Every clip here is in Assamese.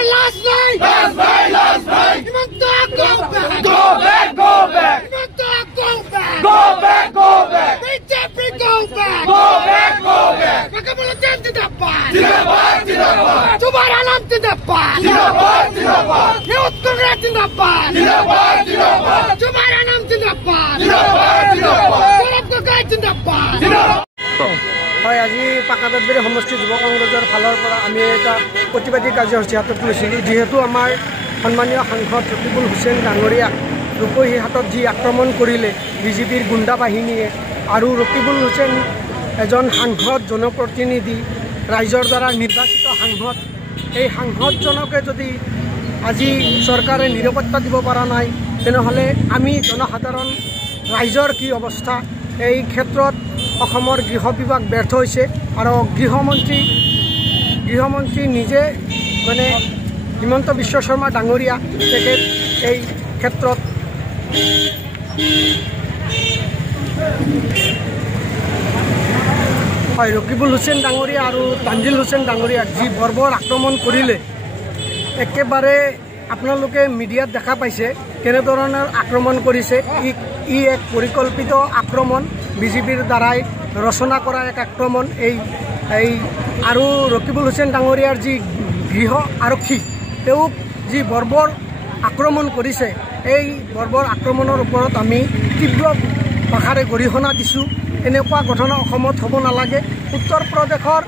our last night. Last night, last night. Himanta, go back. Go back, go back. Himanta, go back. Go back, go back. BJP, go back. Go back, go back. Rakamulan Zindabad. Zindabad, Zindabad. Jubair Alam Zindabad. Zindabad, Zindabad. Youth Congress Zindabad. Zindabad, Zindabad. Jubair Alam Zindabad. Zindabad, Zindabad. Saurabh Gogai Zindabad. হয় আজি পাকাবেতবাৰী সমষ্টি যুৱ কংগ্ৰেছৰ ফালৰ পৰা আমি এটা প্ৰতিবাদী কাৰ্যসূচী হাতত লৈছিলোঁ যিহেতু আমাৰ সন্মানীয় সাংসদ ৰকিবুল হুছেইন ডাঙৰীয়াক ৰূপহী হাতত যি আক্ৰমণ কৰিলে বিজেপিৰ গুণ্ডা বাহিনীয়ে আৰু ৰকিবুল হুছেইন এজন সাংসদ জনপ্ৰতিনিধি ৰাইজৰ দ্বাৰা নিৰ্বাচিত সাংসদ এই সাংসদজনকে যদি আজি চৰকাৰে নিৰাপত্তা দিব পৰা নাই তেনেহ'লে আমি জনসাধাৰণ ৰাইজৰ কি অৱস্থা এই ক্ষেত্ৰত অসমৰ গৃহ বিভাগ ব্যৰ্থ হৈছে আৰু গৃহমন্ত্ৰী নিজে মানে হিমন্ত বিশ্ব শৰ্মা ডাঙৰীয়া তেখেত এই ক্ষেত্ৰত হয় ৰকিবুল হুছেইন ডাঙৰীয়া আৰু তানজিল হুছেইন ডাঙৰীয়াক যি বৰ্বৰ আক্ৰমণ কৰিলে একেবাৰে আপোনালোকে মিডিয়াত দেখা পাইছে কেনেধৰণৰ আক্ৰমণ কৰিছে ই এক পৰিকল্পিত আক্ৰমণ বিজেপিৰ দ্বাৰাই ৰচনা কৰা এক আক্ৰমণ এই আৰু ৰকিবুল হুছেইন ডাঙৰীয়াৰ যি গৃহ আৰক্ষী তেওঁক যি বৰ্বৰ আক্ৰমণ কৰিছে এই বৰ্বৰ আক্ৰমণৰ ওপৰত আমি তীব্ৰ ভাষাৰে গৰিহণা দিছোঁ এনেকুৱা ঘটনা অসমত হ'ব নালাগে উত্তৰ প্ৰদেশৰ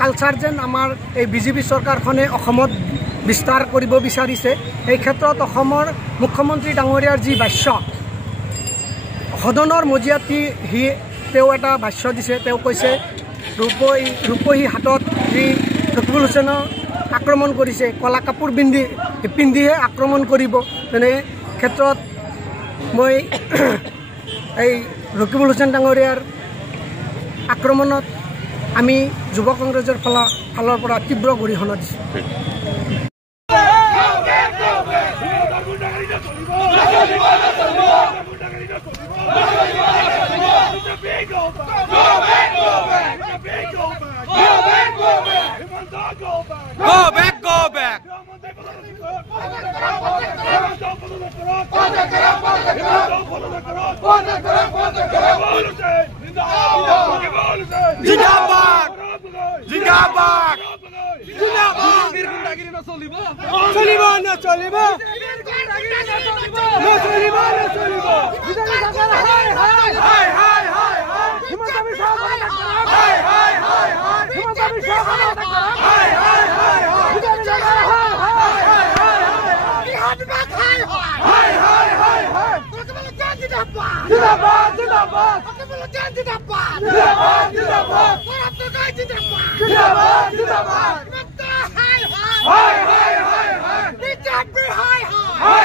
কালচাৰ যেন আমাৰ এই বিজেপি চৰকাৰখনে অসমত বিস্তাৰ কৰিব বিচাৰিছে এই ক্ষেত্ৰত অসমৰ মুখ্যমন্ত্ৰী ডাঙৰীয়াৰ যি ভাষ্য সদনৰ মজিয়াত তেওঁ এটা ভাষ্য দিছে তেওঁ কৈছে ৰূপহী হাতত যি ৰকিবুল হুছেইনক আক্ৰমণ কৰিছে কলা কাপোৰ পিন্ধিহে আক্ৰমণ কৰিব তেনে ক্ষেত্ৰত মই এই ৰকিবুল হুছেইন ডাঙৰীয়াৰ আক্ৰমণত আমি যুৱ কংগ্ৰেছৰ ফালৰ পৰা তীব্ৰ গৰিহণা দিছোঁ Go back, go back. Zindabad! Zindabad! BJP, hi, hi.